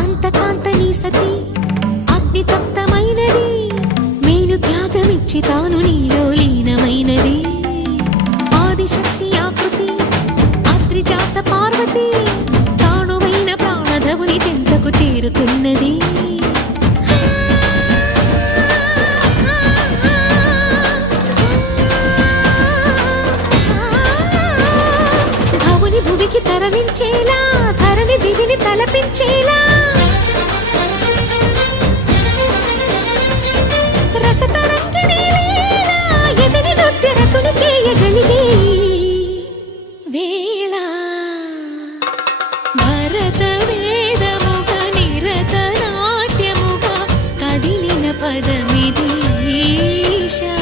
అంతకాంత నీ సతి అగ్నితప్తమైనది, మేలు త్యాగమిచ్చి తాను నీలో లీనమైనది. ఆదిశక్తి ఆకృతి అద్రిజాత పార్వతి, తానువైన ప్రాణధవుని చెంతకు చేరుతున్నది. భవుని భువికి తరలించేలా, ధరణి దివిని తలపించేలా, రసతరంగిణి లీల ఎదని నృత్యరతుని చేయగలిగే వేళ. భరత వేదముగ నిరత నాట్యముగా కదిలిన పదమిది ఈశా.